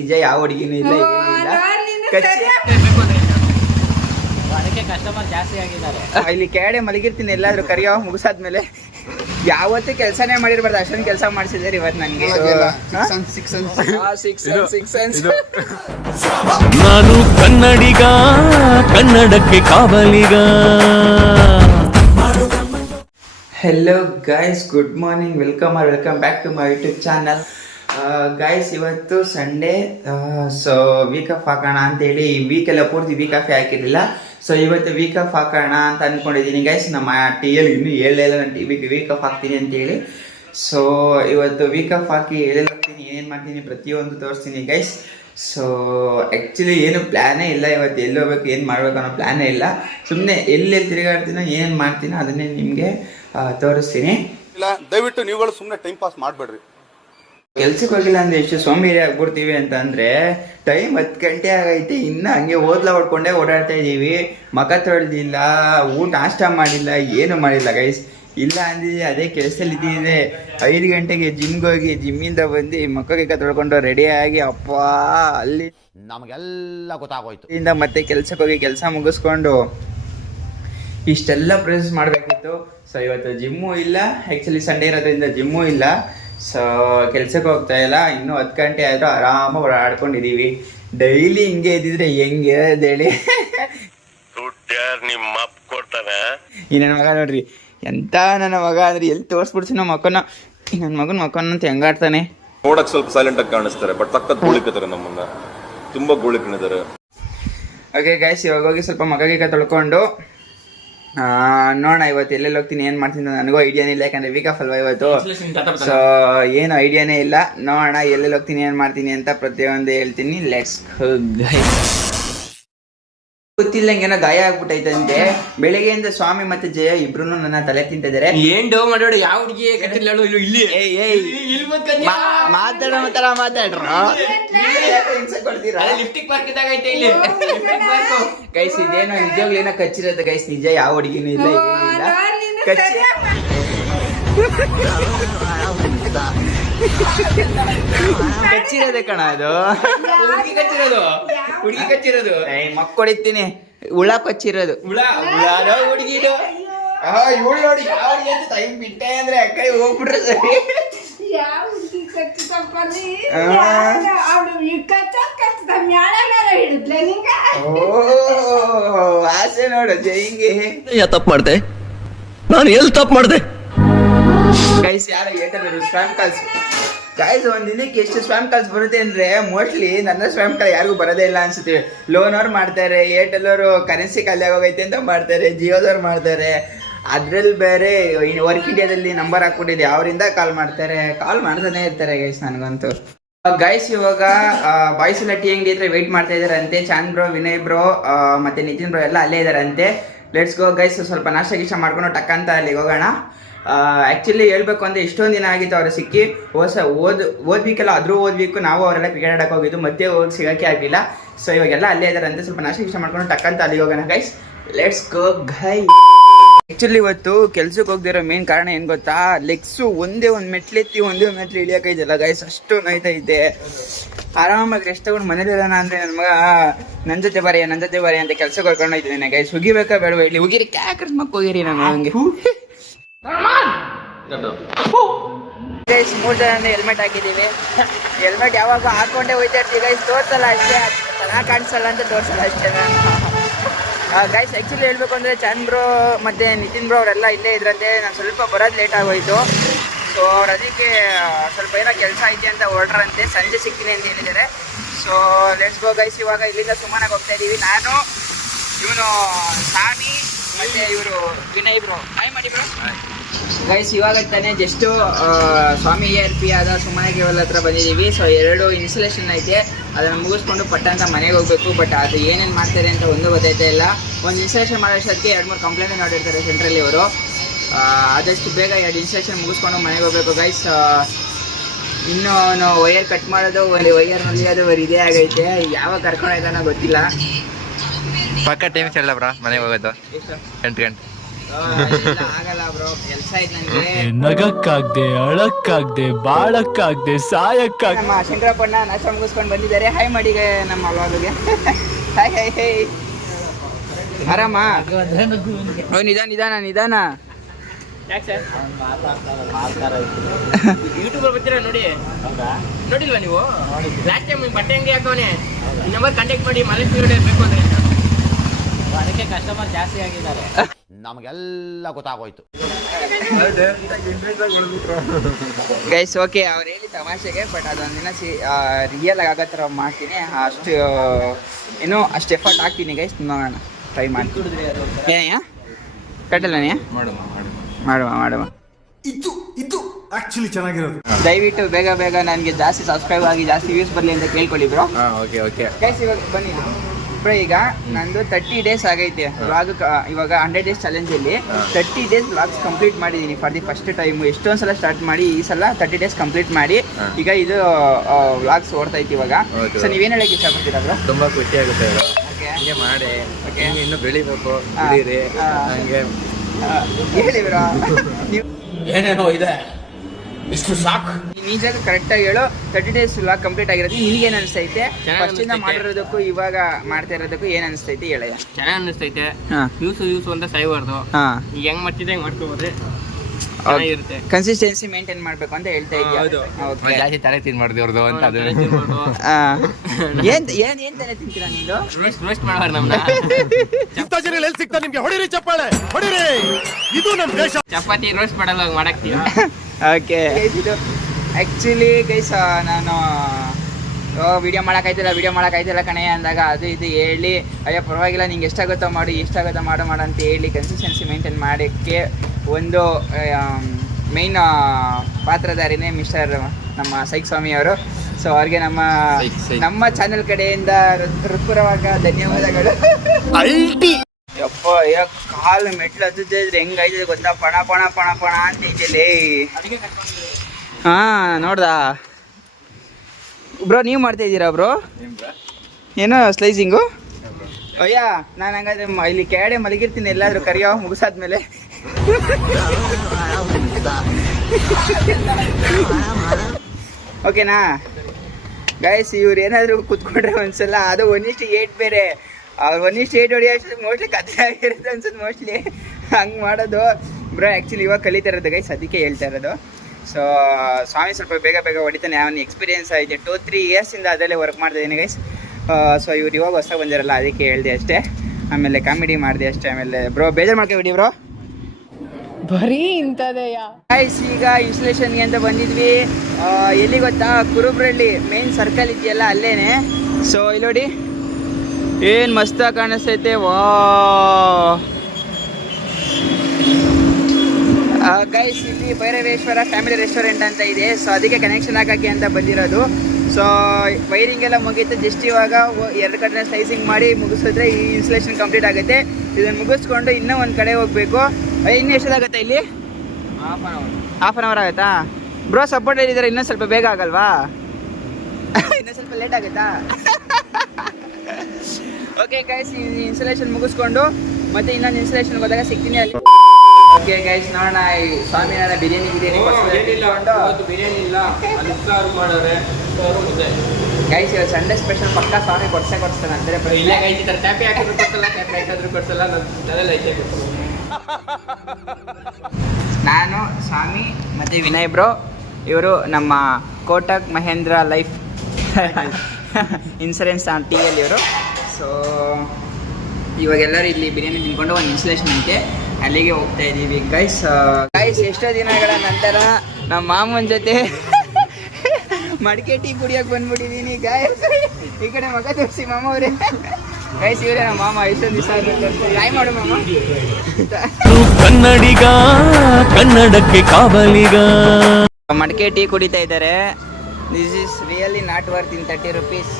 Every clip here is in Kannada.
ನಿಜ ಯಾವ ಹುಡುಗಿನೂ ಇಲ್ಲ ಅದಕ್ಕೆ ಕಸ್ಟಮರ್ ಜಾಸ್ತಿ ಆಗಿದ್ದಾರೆ. ಇಲ್ಲಿ ಕೆಳಗಡೆ ಮಲಗಿರ್ತೀನಿ ಎಲ್ಲಾದ್ರೂ ಕರಿಯೋ ಮುಗಿಸಾದ್ಮೇಲೆ. ಯಾವತ್ತೂ ಕೆಲಸನೇ ಮಾಡಿರ್ಬಾರ್ದು, ಅಷ್ಟೊಂದು ಕೆಲಸ ಮಾಡಿಸಿದಾರೆ ಇವತ್ತು ನನಗೆ. ನಾನು ಕನ್ನಡಿಗ, ಕನ್ನಡಕ್ಕೆ ಕಾವಲಿಗ. Hello guys, good morning, welcome back to my YouTube channel. Guys ಇವತ್ತು ಸಂಡೇ, ಸೊ ವೀಕ್ ಆಫ್ ಹಾಕೋಣ ಅಂತೇಳಿ ಈ ವೀಕೆಲ್ಲ ಪೂರ್ತಿ ವೀಕ್ ಆಫೇ ಹಾಕಿರಲಿಲ್ಲ. ಸೊ ಇವತ್ತು ವೀಕ್ ಆಫ್ ಹಾಕೋಣ ಅಂತ ಅಂದ್ಕೊಂಡಿದ್ದೀನಿ ಗೈಸ್. ನಮ್ಮ ಟಿಯಲ್ಲಿ ಇನ್ನೂ ಹೇಳಲಿಲ್ಲ ನಾನು ಟಿವಿಗೆ ವೀಕ್ ಆಫ್ ಹಾಕ್ತೀನಿ ಅಂತೇಳಿ. ಸೊ ಇವತ್ತು ವೀಕ್ ಆಫ್ ಹಾಕಿ ಹೋಗ್ತೀನಿ, ಏನೇನು ಮಾಡ್ತೀನಿ ಪ್ರತಿಯೊಂದು ತೋರಿಸ್ತೀನಿ ಗೈಸ್. ಸೊ ಆ್ಯಕ್ಚುಲಿ ಏನು ಪ್ಲ್ಯಾನೇ ಇಲ್ಲ, ಇವತ್ತು ಎಲ್ಲಿ ಹೋಗ್ಬೇಕು ಏನು ಮಾಡಬೇಕು ಅನ್ನೋ ಪ್ಲ್ಯಾನೇ ಇಲ್ಲ. ಸುಮ್ಮನೆ ಎಲ್ಲೆಲ್ಲಿ ತಿರುಗಾಡ್ತೀನೋ ಏನೇನು ಮಾಡ್ತೀನೋ ಅದನ್ನೇ ನಿಮಗೆ ತೋರಿಸ್ತೀನಿ. ಇಲ್ಲ, ದಯವಿಟ್ಟು ನೀವುಗಳು ಸುಮ್ಮನೆ ಟೈಮ್ ಪಾಸ್ ಮಾಡಬೇಡ್ರಿ. ಕೆಲ್ಸಕ್ಕೆ ಹೋಗಿಲ್ಲ ಅಂದ್ರೆ ಎಷ್ಟು ಸೋಂಬೇರಿ ಆಗ್ಬಿಡ್ತೀವಿ ಅಂತ ಅಂದ್ರೆ, ಟೈಮ್ 10 ಗಂಟೆ ಆಗೈತೆ, ಇನ್ನು ಹಂಗೆ ಹೊಡ್ಕೊಂಡೇ ಓಡಾಡ್ತಾ ಇದ್ದೀವಿ. ಮಖ ತೊಳೆದಿಲ್ಲ, ನಾಷ್ಟ ಮಾಡಿಲ್ಲ, ಏನು ಮಾಡಿಲ್ಲ ಗೈಸ್. ಇಲ್ಲ ಅಂದ್ರೆ ಅದೇ ಕೆಲಸದಲ್ಲಿ ಇದ್ದಿದೆ. 5 ಗಂಟೆಗೆ ಜಿಮ್ಗೆ ಹೋಗಿ ಜಿಮ್ಮಿಂದ ಬಂದು ಮಕ್ಕಳಿಗೆ ತೊಳ್ಕೊಂಡು ರೆಡಿ ಆಗಿ ಅಪ್ಪ ಅಲ್ಲಿ ನಮಗೆಲ್ಲ ಗೊತ್ತಾಗೋಯ್ತು. ಇಂದ ಮತ್ತೆ ಕೆಲ್ಸಕ್ಕೆ ಹೋಗಿ ಕೆಲಸ ಮುಗಿಸ್ಕೊಂಡು ಇಷ್ಟೆಲ್ಲ ಪ್ರೊಸೆಸ್ ಮಾಡಬೇಕಿತ್ತು. ಸೊ ಇವತ್ತು ಜಿಮ್ಮು ಇಲ್ಲ, ಆ್ಯಕ್ಚುಲಿ ಸಂಡೇ ಇರೋದ್ರಿಂದ ಜಿಮ್ಮು ಇಲ್ಲ. ಸೊ ಕೆಲ್ಸಕ್ಕೆ ಹೋಗ್ತಾ ಇಲ್ಲ. ಇನ್ನೂ 10 ಗಂಟೆ ಆದರೂ ಆರಾಮಾಗಿ ಓಡಾಡ್ಕೊಂಡಿದ್ದೀವಿ. ಡೈಲಿ ಹಿಂಗೆ ಇದ್ದಿದ್ರೆ ಹೆಂಗೆ ಹೇಳಿ. ಈ ನನ್ನ ಮಗ ನೋಡ್ರಿ, ಎಂತ ನನ್ನ ಮಗ ಅಂದ್ರೆ ಎಲ್ಲಿ ತೋರಿಸ್ಬಿಡ್ತೀನಿ ನಮ್ಮ ಮಕ್ಕನ. ನನ್ನ ಮಗನ ಅಂತ ಹೆಂಗಾಡ್ತಾನೆ. ನೋಡಕ್ ಸ್ವಲ್ಪ ಸೈಲೆಂಟ್ ಆಗಿ ಕಾಣಿಸ್ತಾರೆ, ಬಟ್ ಸಖತ್ ಗೋಳಿಕತಾರೆ, ನಮ್ಮನ್ನ ತುಂಬಾ ಗೋಳಿಕೊಂಡಿದ್ದಾರೆ. ಓಕೆ ಗೈಸ್, ಇವಾಗ ಹೋಗಿ ಸ್ವಲ್ಪ ಮಗಗೆ ತೊಳ್ಕೊಂಡು ನೋಡೋಣ ಇವತ್ತು ಎಲ್ಲೆಲ್ಲಿ ಹೋಗ್ತೀನಿ, ಏನು ಮಾಡ್ತೀನಿ ನನಗೂ ಐಡಿಯಾನೇ ಇಲ್ಲ. ಯಾಕಂದರೆ ವೀಕ್ ಆಫ್ ಅಲ್ವಾ ಇವತ್ತು. ಸೊ ಏನು ಐಡಿಯಾನೇ ಇಲ್ಲ. ನೋಡೋಣ ಎಲ್ಲೆಲ್ಲಿ ಹೋಗ್ತೀನಿ, ಏನು ಮಾಡ್ತೀನಿ ಅಂತ ಪ್ರತಿಯೊಂದು ಹೇಳ್ತೀನಿ. ಲೆಟ್ಸ್ ಗೊತ್ತಿಲ್ಲ, ಏನೋ ಗಾಯ ಆಗ್ಬಿಟ್ಟೈತಂತೆ. ಬೆಳಗ್ಗೆಯಿಂದ ಸ್ವಾಮಿ ಮತ್ತೆ ಜಯ ಇಬ್ರು ನನ್ನ ತಲೆ ತಿಂತಿದ್ದಾರೆ. ಏನ್ ಡೋ ಮಾಡೋಡು, ಯಾವ ಹುಡುಗಿ ಇಲ್ಲಿ ಮಾತಾಡ್ರ ಲಿಫ್ಟಿಕ್ ಪಾರ್ಕ್ ಇದ್ದಾಗ ಐತೆ ಇಲ್ಲಿ. ಗೈಸ್ ಇದೇನೋ ನಿಜವಾಗ್ಲೂ ಏನೋ ಕಚ್ಚಿರೋದು ಗೈಸ್. ನಿಜ ಯಾವ ಹುಡುಗಿನೂ ಇಲ್ಲ, ಏನೂ ಇಲ್ಲ. ಕಚ್ಚಿರೋದೆ ಕಣ ಅದು. ಹುಡುಗಿ ಕಚ್ಚಿರೋದು ಮಕ್ಕೊಡಿತೀನಿ. ಹುಳ ಕಚ್ಚಿರೋದು ಹುಡುಗಿದು. ಇವಳು ನೋಡಿ ಯಾವ ಟೈಮ್ ಬಿಟ್ಟೆ ಅಂದ್ರೆ ಆ ಕಡೆ ಹೋಗ್ಬಿಟ್ರೆ ಸರಿ. ಆಸೆ ನೋಡು ಜೈಂಗೆ. ತಪ್ಪು ಮಾಡ್ದೆ ನಾನು, ಎಲ್ಲಿ ತಪ್ಪು ಮಾಡ್ದೆ? ಗೈಸ್ ಯಾರ ಸ್ಪ್ಯಾಮ್ ಕಾಲ್ಸ್ ಗೈಸ್. ಒಂದ್ ದಿನಕ್ಕೆ ಎಷ್ಟು ಸ್ಪ್ಯಾಮ್ ಕಾಲ್ಸ್ ಬರುತ್ತೆ ಅಂದ್ರೆ, ಮೋಸ್ಟ್ಲಿ ನನ್ನ ಸ್ಪ್ಯಾಮ್ ಕಾಲ್ ಯಾರಿಗೂ ಬರೋದೇ ಇಲ್ಲ ಅನ್ಸುತ್ತೆ. ಲೋನ್ ಅವ್ರು ಮಾಡ್ತಾರೆ, ಏರ್ಟೆಲ್ ಅವರು ಕರೆನ್ಸಿ ಖಾಲಿ ಆಗೋಗೈತೆ ಅಂತ ಮಾಡ್ತಾರೆ, ಜಿಯೋದವ್ರು ಮಾಡ್ತಾರೆ. ಅದ್ರಲ್ಲಿ ಬೇರೆ ವರ್ಕ್ ಇಂಡಿಯಾದಲ್ಲಿ ನಂಬರ್ ಹಾಕ್ಬಿಟ್ಟಿದೆ, ಅವರಿಂದ ಕಾಲ್ ಮಾಡ್ತಾನೆ ಇರ್ತಾರೆ ಗೈಸ್ ನನಗಂತೂ. ಗೈಸ್ ಇವಾಗ ಬಾಯ್ಸ್ ಎಲ್ಲ ಟೀ ಅಂಗಡಿ ಹತ್ರ ವೆಯ್ಟ್ ಮಾಡ್ತಾ ಇದಾರಂತೆ. ಚಾಂದ್ ಬ್ರೋ, ವಿನಯ್ ಬ್ರೋ ಮತ್ತೆ ನಿತಿನ್ ಬ್ರೋ ಎಲ್ಲ ಅಲ್ಲೇ ಇದಾರಂತೆ. Let's go guys. ಸ್ವಲ್ಪ ನಾಷ್ಟ ಮಾಡ್ಕೊಂಡು ಟಕ್ ಅಂತ ಅಲ್ಲಿಗೆ ಹೋಗೋಣ. ಆ್ಯಕ್ಚುಲಿ ಹೇಳ್ಬೇಕು ಅಂದರೆ ಇಷ್ಟೊಂದು ದಿನ ಆಗಿತ್ತು ಅವ್ರು ಸಿಕ್ಕಿ. ಓದ್ಬೇಕಲ್ಲ, ಆದರೂ ಓದ್ಬೇಕು. ನಾವು ಅವರೆಲ್ಲ ಕ್ರಿಕೆಟ್ ಆಡಕ್ಕೆ ಹೋಗಿದ್ದು, ಮತ್ತೆ ಹೋಗಿ ಸಿಗೋಕ್ಕೆ ಆಗಿಲ್ಲ. ಸೊ ಇವಾಗೆಲ್ಲ ಅಲ್ಲೇ ಇದಾರಂತೆ. ಸ್ವಲ್ಪ ನಾಷ್ಟ ಮಾಡ್ಕೊಂಡು ಟಕ್ ಅಂತ ಅಲ್ಲಿಗೆ ಹೋಗೋಣ guys. Let's go Guy. Actually ಇವತ್ತು ಕೆಲ್ಸಕ್ಕೆ ಹೋಗ್ದಿರೋ ಮೇನ್ ಕಾರಣ ಏನು ಗೊತ್ತಾ, ಲೆಗ್ಸು ಒಂದೇ ಒಂದು ಮೆಟ್ಲೆತ್ತಿ ಇಳಿಯೋಕೈತಲ್ಲ ಗೈಸ್, ಅಷ್ಟು ನೋಯ್ತೈತೆ. ಆರಾಮಾಗಿ ರೆಸ್ಟ್ ತಗೊಂಡು ಮನೇಲಿರೋಣ ಅಂದರೆ ನನ್ನ ಮಗ ನನ್ನ ಜೊತೆ ಬರೀ ಅಂತ ಕೆಲ್ಸಕ್ಕೆ ಹೊರ್ಕೊಂಡು ಹೋಯ್ತಿದ್ದೇನೆ ಗೈಸ್. ಹುಗಿಬೇಕಾ ಬೇಡವಾ ಇಲ್ಲಿ? ಹುಗಿರಿ ಕ್ಯಾಕ್ರಸ್ ಮಕ್ಕ ಹೋಗಿರಿ ನಾನು ಹಂಗೆ. ಗೈಸ್ 3 ಜನ ಹೆಲ್ಮೆಟ್ ಹಾಕಿದ್ದೀವಿ. ಹೆಲ್ಮೆಟ್ ಯಾವಾಗ ಹಾಕೊಂಡೇ ಹೋಯ್ತಾ ಇರ್ತೀವಿ ಗೈಸ್. ತೋರ್ಸಲ್ಲ ಅಷ್ಟೇ, ಚೆನ್ನಾಗಿ ಕಾಣಿಸಲ್ಲ ಅಂತ ತೋರ್ಸಲ್ಲ ಅಷ್ಟೇ. ಗೈಸ್ ಆ್ಯಕ್ಚುಲಿ ಹೇಳ್ಬೇಕು ಅಂದರೆ ಚಾಂದ್ ಬ್ರೋ ಮತ್ತು ನಿತಿನ್ ಬ್ರೋ ಅವರೆಲ್ಲ ಇಲ್ಲೇ ಇದ್ರಂತೆ. ನಾನು ಸ್ವಲ್ಪ ಬರೋದು ಲೇಟ್ ಆಗೋಯ್ತು. ಸೊ ಅವ್ರು ಅದಕ್ಕೆ ಸ್ವಲ್ಪ ಏನೋ ಕೆಲಸ ಐತೆ ಅಂತ ಹೊರಡ್ರಂತೆ. ಸಂಜೆ ಸಿಗ್ತೀನಿ ಅಂತ ಹೇಳಿದ್ದಾರೆ. So let's go guys. ಇವಾಗ ಇಲ್ಲಿಂದ ಸುಮ್ಮನಾಗಿ ಹೋಗ್ತಾ ಇದ್ದೀವಿ. ನಾನು, ಇವನು ಸ್ವಾಮಿ ಮತ್ತು ಇವರು ವಿನಯ್ ಬ್ರೋ. ಹಾಯ್ ಮಾಡಿ ಬ್ರೋ. ಗೈಸ್ ಇವಾಗ ತಾನೇ ಜಸ್ಟು ಸ್ವಾಮಿ ARP ಆದ ಸುಮ್ಮನೆಗೆ ಹತ್ರ ಬಂದಿದ್ದೀವಿ. ಸೊ 2 ಇನ್ಸ್ಟಾಲೇಷನ್ ಐತೆ, ಅದನ್ನು ಮುಗಿಸ್ಕೊಂಡು ಪಟ್ಟಂತ ಮನೆಗೆ ಹೋಗಬೇಕು. ಬಟ್ ಅದು ಏನೇನು ಮಾಡ್ತಾರೆ ಅಂತ ಒಂದು ಗೊತ್ತಾಯ್ತಾ ಇಲ್ಲ. ಒಂದು ಇನ್ಸ್ಟಾಲೇಷನ್ ಮಾಡೋಷ್ಟೊತ್ತಿಗೆ 2-3 ಕಂಪ್ಲೇಂಟ್ ಮಾಡಿರ್ತಾರೆ ಸೆಂಟ್ರಲ್ಲಿ ಅವರು. ಆದಷ್ಟು ಬೇಗ 2 ಇನ್ಸ್ಟಾಲೇಷನ್ ಮುಗಿಸ್ಕೊಂಡು ಮನೆಗೆ ಹೋಗ್ಬೇಕು ಗೈಸ್. ಇನ್ನೂ ವೈರ್ ಕಟ್ ಮಾಡೋದು, ವೈರ್ ನಲಿಯೋದು ಇದೇ ಆಗೈತೆ. ಯಾವಾಗ ಕರ್ಕೊಂಡು ಹೋಯ್ತಾನೋ ಗೊತ್ತಿಲ್ಲ. ಪಕ್ಕ ಟೈಮ್ ಹೇಳ ಬ್ರಾ ಮನೆಗೆ ಹೋಗೋದು? 8 ಗಂಟೆ. ಆಗಲ್ಲ ಬ್ರೋ, ಕೆಲಸ ಐತೆ ನನಗೆ. ನಗಕ್ಕಾಗ್ದೆ ಅಳಕ್ಕಾಗ್ದೆ ಬಾಳಕ್ಕಾಗ್ದೆ ಸಾಯಕ್ಕಾಗ್ದೆ. ನಮ್ಮ ಶಂಕರಪ್ಪಣ್ಣ ನಾಷ್ಟ ಮುಗಿಸ್ಕೊಂಡು ಬಂದಿದ್ದಾರೆ. ಹಾಯ್ ಮಾಡಿ ನಮ್ಮ ವ್ಲಾಗ್ಗೆ. ಹಾಯ್ ಹಾಯ್ ಹೇ. ಆರಾಮ? ನಿಧಾನ. ಯಾಕೆ ಸರ್ ಯೂಟ್ಯೂಬರ್ ಬರ್ತೀರಾ ನೋಡಿ? ನೋಡಿಲ್ವಾ ನೀವು? ಲಾಸ್ಟ್ ಟೈಮ್ ಬಟ್ಟೆ ಅಂಗಡಿ ಹಾಕೋನೆ ನಂಬರ್ ಕಾಂಟ್ಯಾಕ್ಟ್ ಮಾಡಿ ಮಲೇಶ್ ಬೇಕು ಅಂದ್ರೆ ಅದಕ್ಕೆ ಕಸ್ಟಮರ್ ಜಾಸ್ತಿ ಆಗಿದ್ದಾರೆ. ನಮಗೆಲ್ಲ ಗೊತ್ತಾಗೋಯ್ತು. ಗೈಸ್ ಓಕೆ, ಅವ್ರು ಹೇಳಿ ತಮಾಷೆಗೆ, ಬಟ್ ಅದೊಂದಿನ ರಿಯಲ್ ಆಗಿ ಆಗೋ ಥರ ಮಾಡ್ತೀನಿ. ಅಷ್ಟು ಎಫರ್ಟ್ ಹಾಕ್ತೀನಿ ಗೈಸ್. ನೋಡೋಣ, ಟ್ರೈ ಮಾಡ್ತೀನಿ. ಏನಯ್ಯ ಕಟ್ಟಲ್ಲನೇ? ಮಾಡುವ. ಇದು ಆಕ್ಚುಲಿ ಚೆನ್ನಾಗಿರೋದು. ದಯವಿಟ್ಟು ಬೇಗ ನನಗೆ ಜಾಸ್ತಿ ಸಬ್ಸ್ಕ್ರೈಬ್ ಆಗಿ ಜಾಸ್ತಿ ವ್ಯೂಸ್ ಬರಲಿ ಅಂತ ಕೇಳ್ಕೊಳ್ಳಿ ಬ್ರೋ. ಓಕೆ ಗೈಸ್ ಇವಾಗ ಬನ್ನಿ ಬ್ರೋ. ಈಗ ನಂದು 30 days ಆಗೈತೆ ವ್ಲಾಗ್. ಇವಾಗ 100 days ಚಾಲೆಂಜಲ್ಲಿ 30 days ವ್ಲಾಗ್ಸ್ ಕಂಪ್ಲೀಟ್ ಮಾಡಿದ್ದೀನಿ ಫಾರ್ ದಿ ಫಸ್ಟ್ ಟೈಮ್. ಎಷ್ಟೊಂದು ಸಲ ಸ್ಟಾರ್ಟ್ ಮಾಡಿ ಈ ಸಲ 30 days ಕಂಪ್ಲೀಟ್ ಮಾಡಿ ಈಗ ಇದು ವ್ಲಾಗ್ಸ್ ಓಡ್ತಾ ಇತ್ತು ಇವಾಗ. ಸೊ ನೀವೇನು ಹೇಳಕ್ಕೆ ಇಷ್ಟಪಡ್ತೀರಾ ಬ್ರೋ? ತುಂಬಾ ಖುಷಿ ಆಗುತ್ತೆ ಹಂಗೆ ಮಾಡಿ. ಇನ್ನು ಬೆಳಿಬೇಕು, ಬೆಳೀರಿ ಹಂಗೆ. ಹೇಳಿ ಬ್ರೋ. ನೀವು ಏನೇನೋ ಇದೆ ಇಷ್ಟು ಸಾಕು. ನಿಜಾಗ ಕರೆಕ್ಟಾಗಿ ಹೇಳು, 30 days ವ್ಲಾಗ್ ಕಂಪ್ಲೀಟ್ ಆಗಿರೋದು ನಿನಗೇನು ಅನಿಸ್ತೈತೆ? ಚೆನ್ನಾಗಿ ಫಸ್ಟಿಂದ ಮಾಡಿರೋದಕ್ಕೂ ಇವಾಗ ಮಾಡ್ತಾ ಇರೋದಕ್ಕೂ ಏನು ಅನಿಸ್ತೈತೆ ಹೇಳಯ್ಯ. ಚೆನ್ನಾಗಿ ಅನ್ನಿಸ್ತೈತೆ. ಹಾಂ ಯೂಸ್ ಅಂತ ಸಾಯ್ಬಾರ್ದು. ಹಾಂ, ಈಗ ಹೆಂಗ್ ಮಾಡ್ತಿದ್ದೆ ಹೆಂಗ್ ಮಾಡ್ಕೋಬೋದ್ರೆ ಚೆನ್ನಾಗಿರುತ್ತೆ. ಕನ್ಸಿಸ್ಟೆನ್ಸಿ ಮೇಂಟೈನ್ ಮಾಡ್ಬೇಕು ಅಂತ ಹೇಳ್ತಾ ಇದ್ದೀಯ. ಓಕೆ, ಜಾಸ್ತಿ ತಲೆ ತಿನ್ ಮಾಡಿದವ್ರದ್ದು ಅಂತ ಅದು. ಏನ್ ತಲೆ ತಿಂತೀರಾ ನೀನು? ರೋಸ್ಟ್ ಮಾಡೋರು ನಮ್ನ. ಸಿಗ್ತಾ ನಿಮ್ಗೆ ಹೊಡಿರಿ ಚಪ್ಪಾಳೆ ಹೊಡಿರಿ. ಇದು ನಮ್ಮ ದೇಶ. ಚಪಾತಿ ರೋಸ್ಟ್ ಮಾಡಲ್ಲ ಮಾಡಾಕ್ತೀವಿ. ಓಕೆ, ಇದು ಆ್ಯಕ್ಚುಲಿ ಗೈಸ್ ನಾನು ವಿಡಿಯೋ ಮಾಡೋಕ್ಕಾಯ್ತಿಲ್ಲ ಕಣೆ ಅಂದಾಗ ಅದು ಇದು ಹೇಳಿ, ಅಯ್ಯೋ ಪರವಾಗಿಲ್ಲ ನಿಂಗೆ ಎಷ್ಟಾಗುತ್ತೋ ಮಾಡು ಅಂತ ಹೇಳಿ ಕನ್ಸಿಸ್ಟೆನ್ಸಿ ಮೇಂಟೈನ್ ಮಾಡೋಕ್ಕೆ ಒಂದು ಮೇಯ್ನ್ ಪಾತ್ರಧಾರಿನೇ ಮಿಸ್ಟರ್ ನಮ್ಮ ಸೈಕ್ ಸ್ವಾಮಿ ಅವರು. ಸೊ ಅವ್ರಿಗೆ ನಮ್ಮ ಚಾನೆಲ್ ಕಡೆಯಿಂದ ಹೃತ್ಪೂರ್ವಕ ಧನ್ಯವಾದಗಳು. ಯಪ್ಪ ಕಾಲು ಮೆಟ್ಲು ಹತ್ತಿದ್ರೆ ಹೆಂಗೈತೆ ಗೊತ್ತಾ? ಪಣ ಅಂತ ಐತಿಲ್ಲಿ. ಹಾ ನೋಡ್ದಾ ಬ್ರೋ? ನೀವು ಮಾಡ್ತಾ ಇದ್ದೀರಾ ಬ್ರೋ? ಏನೋ ಸ್ಲೈಸಿಂಗು? ಅಯ್ಯ ನಾನು ಹಂಗಾದ್ರೆ ಇಲ್ಲಿ ಕೆಳಗಡೆ ಮಲಗಿರ್ತೀನಿ, ಎಲ್ಲಾದ್ರೂ ಕರಿಯೋ ಮುಗಿಸಾದ್ಮೇಲೆ. ಓಕೆನಾ ಗೈಸ್? ಇವ್ರು ಏನಾದರೂ ಕುತ್ಕೊಂಡ್ರೆ ಒಂದ್ಸಲ ಅದು 1:8 ಬೇರೆ. ಅವ್ರು 1:8 ಹೊಡಿಯೋ ಮೋಸ್ಟ್ಲಿ ಕಥೆ ಆಗಿರುತ್ತೆ ಅನ್ಸುತ್ತೆ ಮೋಸ್ಟ್ಲಿ ಹಂಗೆ ಮಾಡೋದು ಬ್ರೋ. ಆ್ಯಕ್ಚುಲಿ ಇವಾಗ ಕಲಿತಾ ಇರೋದು ಗೈಸ್, ಅದಕ್ಕೆ ಹೇಳ್ತಾ ಇರೋದು. ಸೊ ಸ್ವಾಮಿ ಸ್ವಲ್ಪ ಬೇಗ ಹೊಡಿತಾನೆ. ಅವನ ಎಕ್ಸ್ಪೀರಿಯನ್ಸ್ ಐತೆ 2-3 ಇಯರ್ಸಿಂದ ಅದರಲ್ಲೇ ವರ್ಕ್ ಮಾಡ್ತಾಯಿದ್ದೀನಿ ಗೈಸ್. ಸೊ ಇವ್ರು ಇವಾಗ ಹೊಸ ಬಂದಿರಲ್ಲ, ಅದಕ್ಕೆ ಹೇಳಿದೆ ಅಷ್ಟೇ. ಆಮೇಲೆ ಕಾಮಿಡಿ ಮಾಡಿದೆ ಅಷ್ಟೇ. ಆಮೇಲೆ ಬ್ರೋ ಬೇಜಾರು ಮಾಡ್ಕೊಬಿಡಿ ಬ್ರೋ, ಬರೀ ಇಂಥದೆಯ. ಗೈಸ್ ಈಗ ಇನ್ಸ್ಟಾಲೇಷನ್ಗೆ ಅಂತ ಬಂದಿದ್ವಿ. ಎಲ್ಲಿ ಗೊತ್ತಾ? ಕುರುಬ್ರಳ್ಳಿ ಮೇನ್ ಸರ್ಕಲ್ ಇದೆಯಲ್ಲ ಅಲ್ಲೇನೆ. ಸೊ ಇಲ್ಲಿ ನೋಡಿ ಏನು ಮಸ್ತಾಗಿ ಕಾಣಿಸ್ತೈತೆ. ವಾ ಗೈಸ್, ಇಲ್ಲಿ ಭೈರವೇಶ್ವರ ಫ್ಯಾಮಿಲಿ ರೆಸ್ಟೋರೆಂಟ್ ಅಂತ ಇದೆ. ಸೊ ಅದಕ್ಕೆ ಕನೆಕ್ಷನ್ ಹಾಕೋಕ್ಕೆ ಅಂತ ಬಂದಿರೋದು. ಸೊ ವೈರಿಂಗ್ ಎಲ್ಲ ಮುಗೀತು. ಜಸ್ಟ್ ಇವಾಗ 2 ಕಡೆ ಸ್ಲೈಸಿಂಗ್ ಮಾಡಿ ಮುಗಿಸಿದ್ರೆ ಈ ಇನ್ಸ್ಟಾಲೇಷನ್ ಕಂಪ್ಲೀಟ್ ಆಗುತ್ತೆ. ಇದನ್ನು ಮುಗಿಸ್ಕೊಂಡು ಇನ್ನೂ ಒಂದು ಕಡೆ ಹೋಗಬೇಕು. ಇನ್ನೂ ಎಷ್ಟೊತ್ತಾಗುತ್ತೆ ಇಲ್ಲಿ? ಹಾಫ್ ಆನ್ ಅವರ್ ಆಗುತ್ತಾ ಬ್ರೋ? ಸಪೋರ್ಟ್ ಹೇಳಿದ್ದಾರೆ, ಇನ್ನೂ ಸ್ವಲ್ಪ ಬೇಗ ಆಗಲ್ವಾ? ಇನ್ನೂ ಸ್ವಲ್ಪ ಲೇಟ್ ಆಗುತ್ತಾ? ಓಕೆ ಗೈಸ್, ಈ ಇನ್ಸ್ಟಾಲೇಷನ್ ಮುಗಿಸ್ಕೊಂಡು ಮತ್ತೆ ಇನ್ನೊಂದು ಇನ್ಸ್ಟಾಲೇಷನ್ಗೆ ಹೋದಾಗ ಸಿಗ್ತೀನಿ ಅಲ್ಲಿ. ಓಕೆ ಗೈಸ್, ನೋಡೋಣ. ಈ ಸ್ವಾಮಿನಾರಾಯಣ ಬಿರಿಯಾನಿ ಬಿರಿಯಾನಿ ಇಲ್ಲ, ಅಲ್ಲಿ ಸಾರು ಮಾಡೋರೆ. ಗೈಸ್ ಇವತ್ತು ಸಂಡೇ ಸ್ಪೆಷಲ್ ಪಕ್ಕ ಸ್ವಾಮಿ ಕೊಡ್ಸ್ತಾನೆ ಅಂದರೆ ಇಲ್ಲೇ ಗೈಸ್ ಈ ಥರ ಟ್ಯಾಪಿ ಹಾಕಿದ್ರು ಕೊಡ್ಸಲ್ಲ, ಟ್ಯಾಪಿ ಹಾಕಿದ್ರು ಕೊಡ್ಸಲ್ಲ. ನನ್ನ ತಲೆಯಲ್ಲಿ ಐತೆ ಕೊಡ್ಸಲ್ಲ. ನಾನು ಸ್ವಾಮಿ ಮತ್ತು ವಿನಯ್ ಬ್ರೋ, ಇವರು ನಮ್ಮ Kotak Mahindra life insurance TL ಇವರು. ಸೊ ಇವಾಗೆಲ್ಲರೂ ಇಲ್ಲಿ ಬಿರಿಯಾನಿ ತಿನ್ಕೊಂಡು ಒಂದು ಇನ್ಸ್ಟಾಲೇಷನ್ ಐತೆ, ಅಲ್ಲಿಗೆ ಹೋಗ್ತಾ ಇದ್ದೀವಿ ಗೈಸ್. ಎಷ್ಟೋ ದಿನಗಳ ನಂತರ ನಮ್ಮ ಮಾಮನ ಜೊತೆ ಮಡಿಕೆ ಟೀ ಕುಡಿಯೋಕೆ ಬಂದ್ಬಿಟ್ಟಿದ್ದೀನಿ ಗೈಸ್. ಈ ಕಡೆ ಮಗ ತೋರಿಸಿ ಮಾಮ ಅವರೇ. ಗೈಸ್ ಇವರೇ ನಮ್ಮ ಮಾಮ. ಎಷ್ಟೊಂದು ದಿವಸ ಟ್ರೈ ಮಾಡು ಮಾಮ. ಕನ್ನಡಿಗ ಕನ್ನಡಕ್ಕೆ ಕಾವಲಿಗ. ಮಡಿಕೆ ಟೀ ಕುಡಿತಾ ಇದ್ದಾರೆ. This is really not worth in 30 rupees.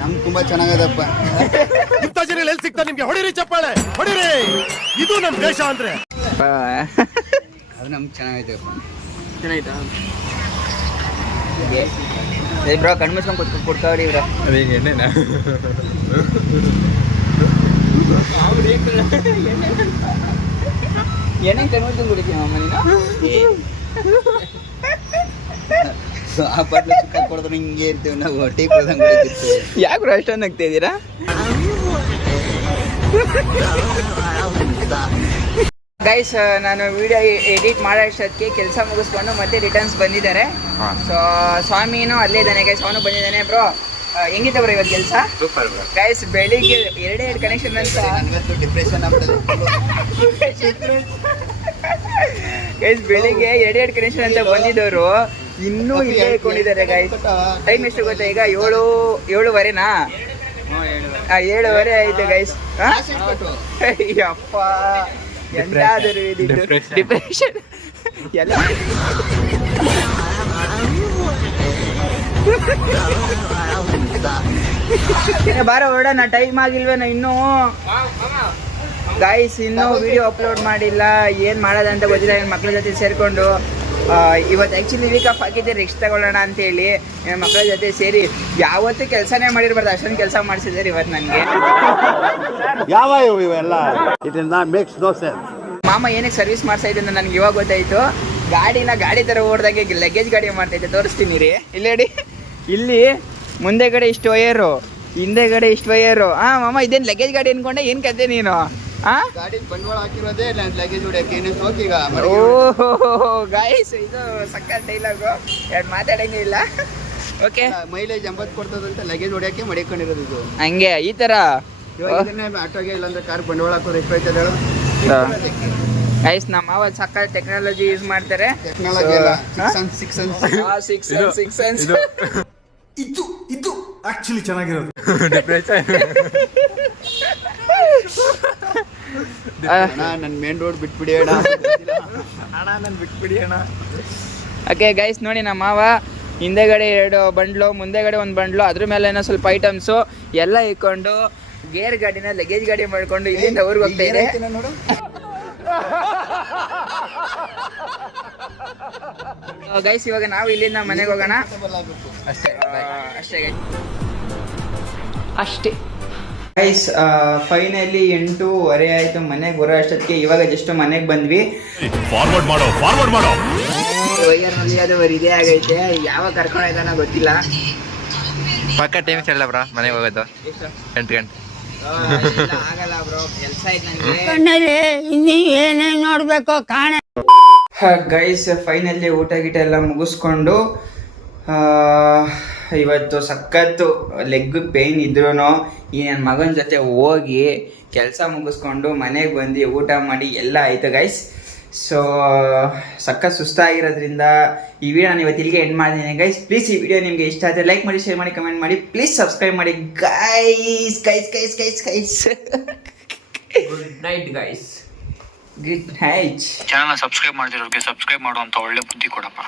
ನಮ್ಗೆ ತುಂಬಾ ಚೆನ್ನಾಗದಪ್ಪ. ಇಂಥ ಜನ ಎಲ್ಲಿ ಸಿಗ್ತಾ ನಿಮ್ಗೆ ಹೊಡಿರಿ ಚಪ್ಪಾಳೆ ಹೊಡಿರಿ. ಇದು ನಮ್ಮ ದೇಶ ಅಂದ್ರೆ. ಅದು ನಮ್ಗೆ ಚೆನ್ನಾಗೈತೆ. ಚೆನ್ನಾಯ್ತಾ ಬ್ರೋ? ಕಣ್ಣು ಮುಚ್ಕೊಂಡು ಕೊಡ್ತಾವ್ರಿ ಇವ್ರು. ಅದೇನು ಎಣ್ಣೆನಾ? ಏನೇ ಕಣ್ಮುಟ್ಟು ಕುಡಿತೀಯ ಅಮ್ಮ ನೀನು? ಆ ಬಾಟ್ಲು ಚಿಕ್ಕ ಕೊಡಿದ್ರೆ ಹಿಂಗೆ ಇರ್ತೀವಿ ನಾವು, ಟೀ ಕೊಡ್ದಂಗೆ ಕುಡಿತಿರ್ತೀವಿ. ಯಾಕೆ ಅಷ್ಟೊಂದು ಆಗ್ತಾ ಇದ್ದೀರಾ? ಗೈಸ್, ನಾನು ವಿಡಿಯೋ ಎಡಿಟ್ ಮಾಡೋ ಅಷ್ಟೊತ್ತಿಗೆ ಕೆಲಸ ಮುಗಿಸ್ಕೊಂಡು ಮತ್ತೆ ರಿಟರ್ನ್ಸ್ ಬಂದಿದ್ದಾರೆ. ಸೊ ಸ್ವಾಮಿನೂ ಅಲ್ಲೇ ಇದ್ದಾನೆ ಗೈಸ್, ಅವನು ಬಂದಿದ್ದಾನೆ. ಬ್ರೋ ಹೆಂಗಿತ್ತು ಬ್ರೋ ಇವತ್ತು ಕೆಲಸ? Super bro. ಗೈಸ್ ಬೆಳಿಗ್ಗೆ 2 ಕನೆಕ್ಷನ್ ಅಂತ ನನಗಂತೂ ಡಿಪ್ರೆಷನ್ ಆಗ್ಬಿಟ್ಟಿದೆ. ಗೈಸ್ ಬೆಳಿಗ್ಗೆ 2 ಕನೆಕ್ಷನ್ ಅಂತ ಬಂದಿದ್ದವರು ಇನ್ನೂ ಇಲ್ಲೇ ಇಟ್ಕೊಂಡಿದ್ದಾರೆ ಗೈಸ್. ಟೈಮ್ ಎಷ್ಟು ಗೊತ್ತಾ ಈಗ? 7:30ನಾ? 7:30 ಆಯ್ತು ಗೈಸ್. ಅಪ್ಪ ಎಂತಾದರೂ ಡಿಪ್ರೆಷನ್ ಎಲ್ಲ. ಬಾರ ಹೊರಡೋಣ, ಟೈಮ್ ಆಗಿಲ್ವೇನೋ ಇನ್ನೂ. ಗೈಸ್ ಇನ್ನೂ ವಿಡಿಯೋ ಅಪ್ಲೋಡ್ ಮಾಡಿಲ್ಲ, ಏನು ಮಾಡೋದಂತ ಗೊತ್ತಿಲ್ಲ. ನನ್ನ ಮಕ್ಕಳ ಜೊತೆ ಸೇರಿಕೊಂಡು ಇವತ್ತು ಆ್ಯಕ್ಚುಲಿ ವೀಕ್ ಆಫ್ ಹಾಕಿದ್ದೆ, ರೆಸ್ಟ್ ತಗೊಳ್ಳೋಣ ಅಂತೇಳಿ ನನ್ನ ಮಕ್ಕಳ ಜೊತೆ ಸೇರಿ ಯಾವತ್ತೂ ಕೆಲಸನೇ ಮಾಡಿರ್ಬಾರ್ದು, ಅಷ್ಟೊಂದು ಕೆಲಸ ಮಾಡಿಸಿದ್ದಾರೆ ಇವತ್ತು ನನಗೆ. ಯಾವ ಇವೆಲ್ಲ it is not makes no sense. ಮಾಮ ಏನಕ್ಕೆ ಸರ್ವಿಸ್ ಮಾಡ್ತಾ ಇದ್ದೆ ಅಂತ ನನಗೆ ಇವಾಗ ಗೊತ್ತಾಯಿತು. ಗಾಡಿ ಥರ ಓಡ್ದಾಗೆ ಲಗೇಜ್ ಗಾಡಿ ಮಾಡ್ತಾಯಿದ್ದೆ, ತೋರಿಸ್ತೀನಿ ರೀ. ಇಲ್ಲೇಡಿ, ಇಲ್ಲಿ ಮುಂದೆಗಡೆ ಇಷ್ಟು ವಯರು, ಹಿಂದೆಗಡೆ ಇಷ್ಟು ವಯರು. ಮಾಮ ಇದೇನು ಲಗೇಜ್ ಗಾಡಿ ಅನ್ಕೊಂಡೆ, ಏನು ಕತೆ ನೀನು? ಗಾಡಿ ಬಂಡವಾಳ ಹಾಕಿರೋದೇ ಲಗೇಜ್ ಹೊಡ್ಯಕ್ಕೆ, ಏನೇನು ಸೋಕೀಗ. ಓಹೋ ಗಾಯ್ಸ್, ಇದು ಸಕ್ಕತ್ ಡೈಲಾಗು, ಎರಡು ಮಾತಾಡಂಗೆ ಇಲ್ಲ. ಓಕೆ, ಮೈಲೇಜ್ 80 ಕೊಡ್ತದಂತ ಲಗೇಜ್ ಹೊಡ್ಯಕ್ಕೆ ಮಡಿಕೊಂಡಿರೋದು ಇದು. ಹಂಗೆ ಈ ಥರ. ಇವಾಗ ಇದನ್ನೇ ಆಟೋಗೆ ಇಲ್ಲಾಂದ್ರೆ ಕಾರ್ ಬಂಡವಾಳ ಹಾಕೋದು ಎಷ್ಟು ಆಯ್ತದೆ ಹೇಳು? ಗೈಸ್ ನಮ್ಮ ಮಾವ ಸಕ್ಕತ್ ಟೆಕ್ನಾಲಜಿ ಯೂಸ್ ಮಾಡ್ತಾರೆ. ಟೆಕ್ನಾಲಜಿ ಎಲ್ಲ 6 ಸಿಕ್ಸ್ ಇದು ಆಕ್ಚುಲಿ ಚೆನ್ನಾಗಿರೋದು. ನನ್ನ ಮೇನ್ ರೋಡ್ ಬಿಟ್ಬಿಡಿ ಅಣ್ಣ. ಓಕೆ ಗೈಸ್ ನೋಡಿ, ನಮ್ಮ ಮಾವ ಹಿಂದೆಗಡೆ 2 ಬಂಡ್ಲು, ಮುಂದೆಗಡೆ 1 ಬಂಡ್ಲು, ಅದ್ರ ಮೇಲೆ ಏನೋ ಸ್ವಲ್ಪ ಐಟಮ್ಸು ಎಲ್ಲ ಇಟ್ಕೊಂಡು ಗೇರ್ ಗಾಡಿನ ಲಗೇಜ್ ಗಾಡಿ ಮಾಡ್ಕೊಂಡು ಇಲ್ಲಿಂದ ಊರಿಗೆ ಹೋಗ್ತಾ ಇದೆ. ನೋಡು, ಗೈಸ್ ಇವಾಗ ನಾವು ಇಲ್ಲಿಂದ ಮನೆಗೆ ಹೋಗೋಣ ಅಷ್ಟೇ. ಅಷ್ಟೇ ಗೈಸ್. ಫೈನಲಿ 8:30 ಆಯಿತು ಮನೆಗೆ ಬರೋ ಅಷ್ಟೊತ್ತಿಗೆ. ಇವಾಗ ಜಸ್ಟ್ ಮನೆಗೆ ಬಂದ್ವಿ. ಫಾರ್ವರ್ಡ್ ಮಾಡೋ ವೈಯರ್ನಲ್ಲಿ ಅದು ಇದೇ ಆಗೈತೆ, ಯಾವಾಗ ಕರ್ಕೊಂಡು ಇದ್ದಾನೋ ಗೊತ್ತಿಲ್ಲ. ಪಕ್ಕ ಟೈಮ್ ಹೇಳ ಬ್ರಾ ಮನೆಗೆ ಹೋಗೋದು? 8 ಗಂಟೆ. ಆಗಲ್ಲ ಬ್ರೋ, ಕೆಲಸ ಐತೆ ನನಗೆ. ಏನೇನು ನೋಡ್ಬೇಕು ಕಾಣೆ. ಗೈಸ್ ಫೈನಲಿ ಊಟ ಗೀಟ ಎಲ್ಲ ಮುಗಿಸ್ಕೊಂಡು ಇವತ್ತು ಸಖತ್ತು ಲೆಗ್ ಪೇಯ್ನ್ ಇದ್ರೂ ಈ ನನ್ನ ಮಗನ ಜೊತೆ ಹೋಗಿ ಕೆಲಸ ಮುಗಿಸ್ಕೊಂಡು ಮನೆಗೆ ಬಂದು ಊಟ ಮಾಡಿ ಎಲ್ಲ ಆಯಿತು ಗೈಸ್. ಸೊ ಸಖತ್ ಸುಸ್ತಾಗಿರೋದ್ರಿಂದ ಈ ವಿಡಿಯೋ ನಾನು ಇವತ್ತು ಇಲ್ಲಿಗೆ ಎಂಡ್ ಮಾಡಿದ್ದೀನಿ ಗೈಸ್. ಪ್ಲೀಸ್ ಈ ವಿಡಿಯೋ ನಿಮಗೆ ಇಷ್ಟ ಆದರೆ ಲೈಕ್ ಮಾಡಿ, ಶೇರ್ ಮಾಡಿ, ಕಮೆಂಟ್ ಮಾಡಿ, ಪ್ಲೀಸ್ ಸಬ್ಸ್ಕ್ರೈಬ್ ಮಾಡಿ guys. Good night guys. Good night. Channel subscribe ಮಾಡಿರೋರಿಗೆ ಸಬ್ಸ್ಕ್ರೈಬ್ ಮಾಡುವಂತ ಒಳ್ಳೆ ಬುದ್ಧಿ ಕೊಡಪ್ಪ.